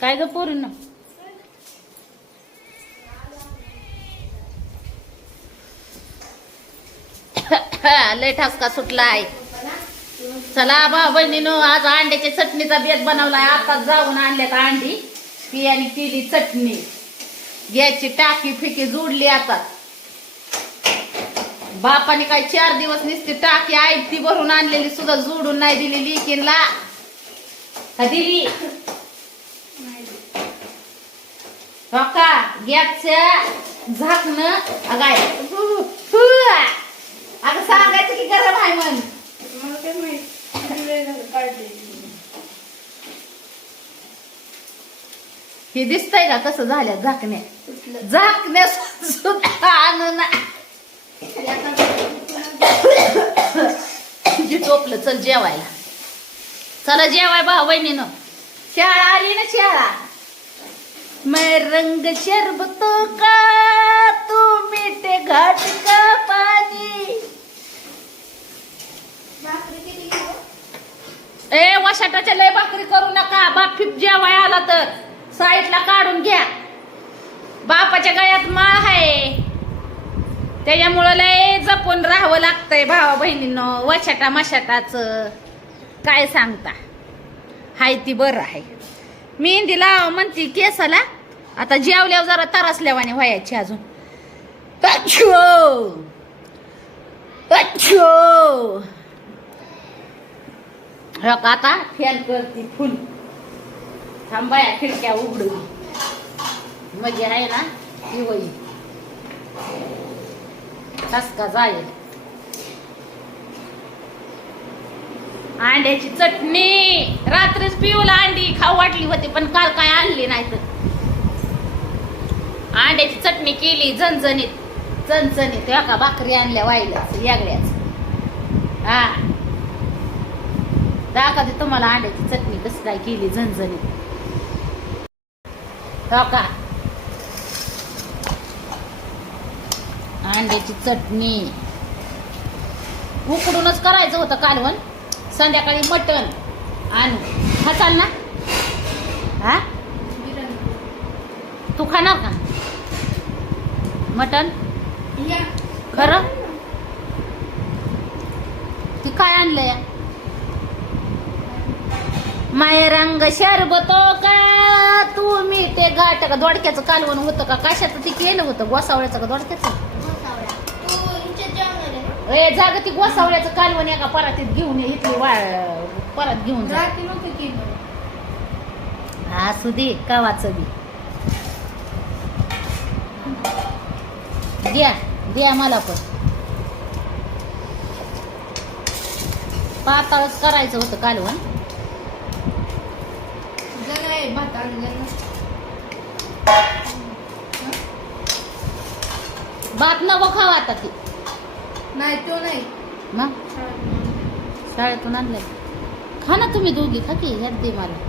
काय ग पोरींना? लय ठसका सुटलाय. चला भाऊ बहिणीनो आज अंड्याच्या चटणीचा बेत बनवलाय. आता जाऊन आणल्यात अंडी. ती आणि केली चटणी. गॅसची टाकी फिकी जुडली आता. बापाने काय चार दिवस नुसती टाकी आई ती भरून आणलेली सुद्धा जोडून नाही दिली लिकीनला दिली? हो का गॅसच्या झाकणं अगाय. अगं सांगायचं की गरम आहे म्हण. मला काय माहीत. किती वेळ झाला हे दिसतंय का कसं झाल्या झाकण्या? झाकण्या सुद्धा आणून जी टोपलं चल जेवायला. चला जेवाय भाऊ बहिणीनं. शाळा आली ना शाळा. मैं रंग शरबतो का तू मीठे घाट का घेऊ ए वशाटाच्या लय भाकरी करू नका. बाप फिप जेवाय आला तर साईडला काढून घ्या. बापाच्या गळ्यात माळ आहे. त्याच्यामुळं लय जपून राहावं लागतंय भावा बहिणीनं वशाटा मशाटाच. काय सांगता? हाय ती बरं आहे. मेहंदी म्हणते म्हणती केसाला. आता जेवल्यावर जरा तरसल्यावाने व्हायची अजून. अच्छो अच्छो आता फॅन करते फुल. थांबाया खिडक्या उघडू म्हणजे आहे ना ती होईल. ठसका जाईल. अंड्याची चटणी. रात्रीच पिऊला अंडी खाऊ वाटली होती पण काल काय आणली नाही तर. अंड्याची चटणी केली झणझणीत. चणचणीत हो का भाकरी आणल्या वाईल्याच यागड्याच. हा. दाखवते तुम्हाला अंड्याची चटणी कसं काय केली झणझणीत. हो का? अंड्याची चटणी. उकडूनच करायचं होतं कालवण. संध्याकाळी मटण. आणू हा चाल ना. हा? तू खाणार का? मटण? खरं? ती काय आणलंय? माय रंग शरबतो का? तू मी ते गाठ का? दोडक्याचं कालवण होतं का? कशाचं ते केलं होतं? गोसावळ्याचं का? दोडक्याचं तू इच्छा जेवणार आहे ना ए जागतिक गोसावळ्याचं कालवण एका परातीत घेऊन ये इथली वा परत घेऊन जा. रात्री नव्हतं की. हा सुधी कावाचं बी. द्या द्या मला पण. पाताळच करायचं होतं कालवण. जरा आहे भात आणलं ना. भात नको खावा आता ती. नाही तो नाही. मग शाळेतून आणलंय. खा ना तुम्ही दोघी खा की ह्यात दे मला.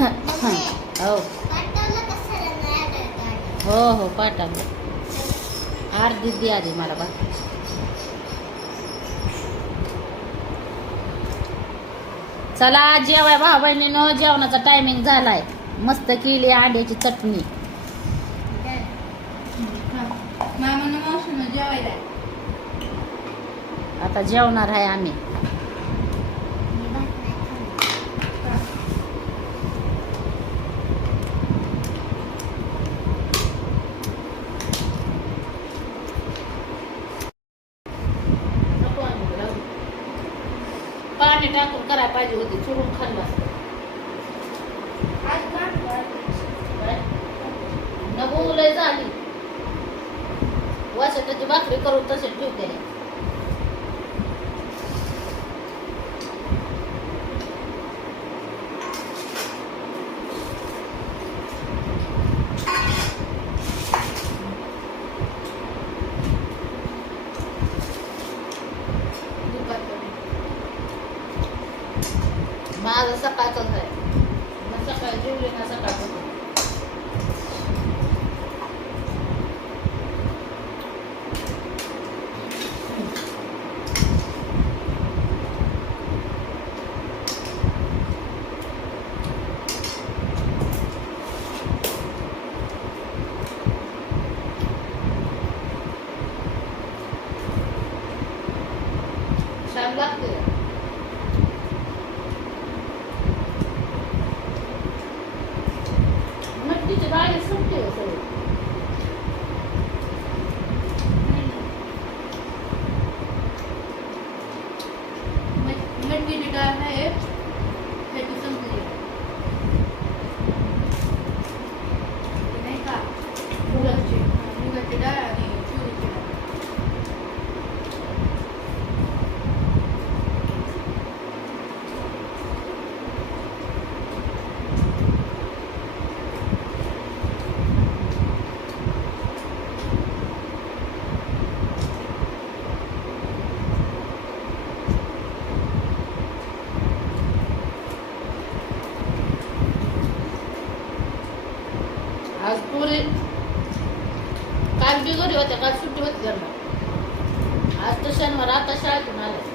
हो. हो हो पाठवलं अर्धी दे आधी मला बा चला जेवाय भाऊ बहिणीनं जेवणाचा टायमिंग झालाय. मस्त केली अंड्याची चटणी. आता जेवणार आहे आम्ही पाणी टाकून करायला पाहिजे होती चुरून खाल्लं बस आज नको लय झाली. वासटाची भाकरी करून तसेच ठेवते. दुपारपर्यंत माझं सकाळचं आहे सकाळी जेवले ना सकाळपासून छान लागते मटकीची आज पुरी काल बी घरी होत्या काल सुट्टी होती त्यांना आज तर शनिवार आता शाळेतून आले.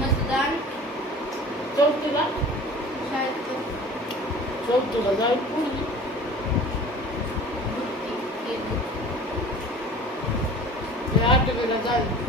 Mesela çok güzel. Şahittim. Çok güzel. Zayıf buydu. Ya artık öyle zayıf.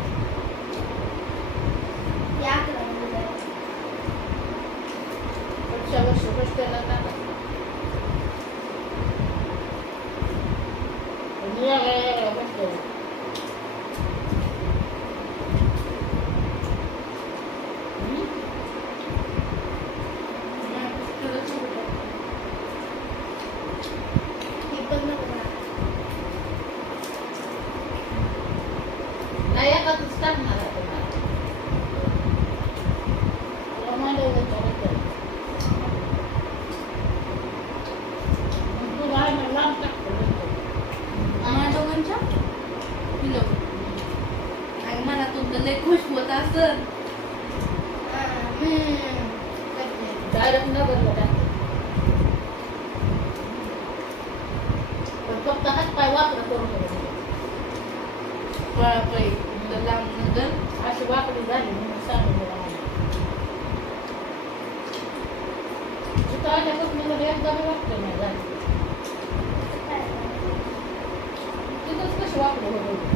लय खुश होत असं डायरेक्ट नगरला टाकतो पण फक्त हात पाय वाकडं करून ठेवायचे. पळापळी तर लांब नंतर अशी वाकडी झाली म्हणून सांगितलं आम्हाला. तिथं आल्यापासून मला एकदा बी वाटलं नाही झालं तिथंच कशी वाकडं होत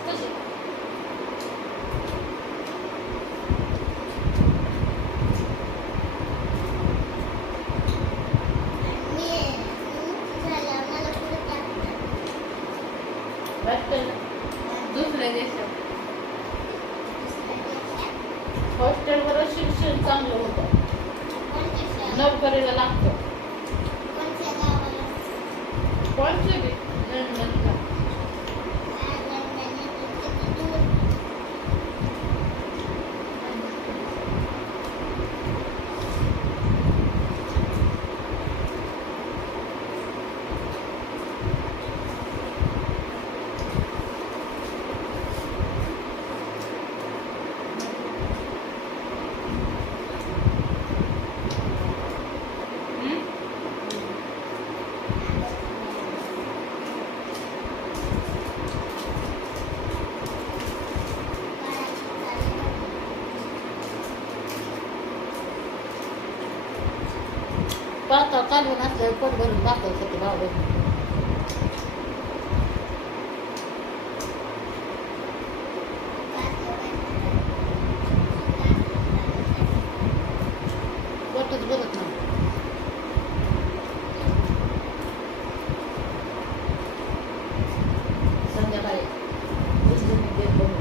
दुसऱ्या देशात शिक्षण चांगलं होतं नोकरीला लागतं बी पाहता कालवून असल्यावर पोट भरून दाखवत भाऊ बहिणी पोटच भरत नाही संध्याकाळी उचलून देत बघू.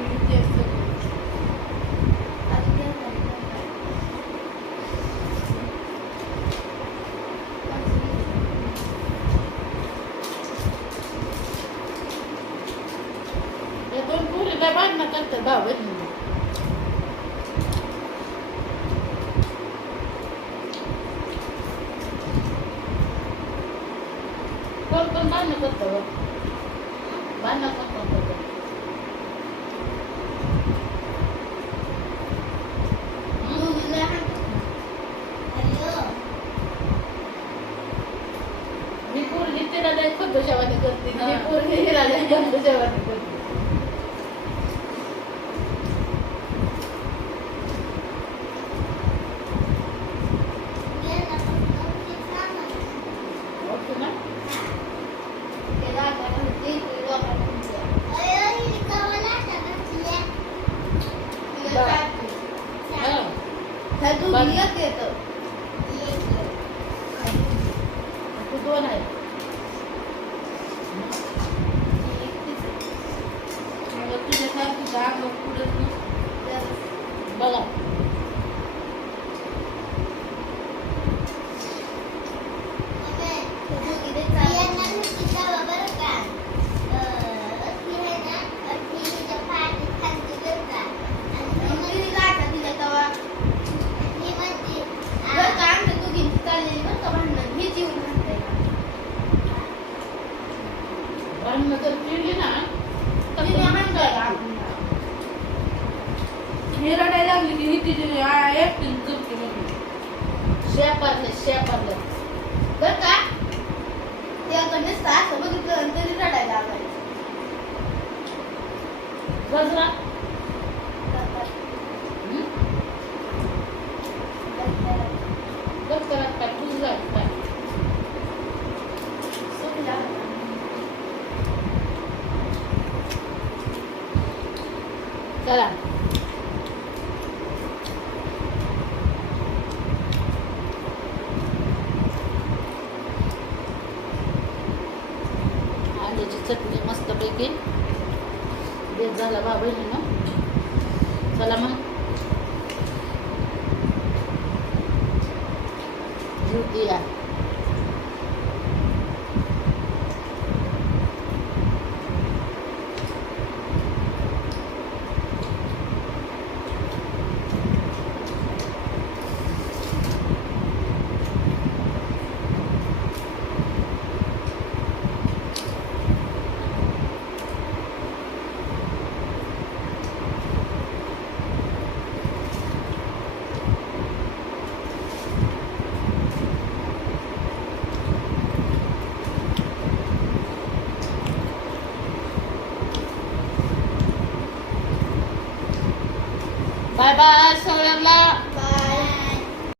मी तेच सगळं. या पोरीला भांडणं करतात भाऊ बहिणी कोण कोण भांडणं करतं. भांडणं करतात. मी पोरगी तिला लय खंदोशावानी करते मी. पोरगी हिला लय खंदोशावानी करते हा. तू दोन आहे मला तुझ्यासारखी जाग पुढंच नसतं. बघा भांडणं जर केली ना तर तिने हाणलं. मी रडायला लागली की ही तिची आ- acting करते म्हणून. शेपारलं शेपारलं बर का त्याकडे असं बघितलं आणि तरी रडायला लागायचं गजरा? दप्तरात काय? पुस्तकात काय? चला. अंड्याची चटणी मस्तपैकी. बेत झाला बा ना चला मग जेवती bye, bye, Soda Love.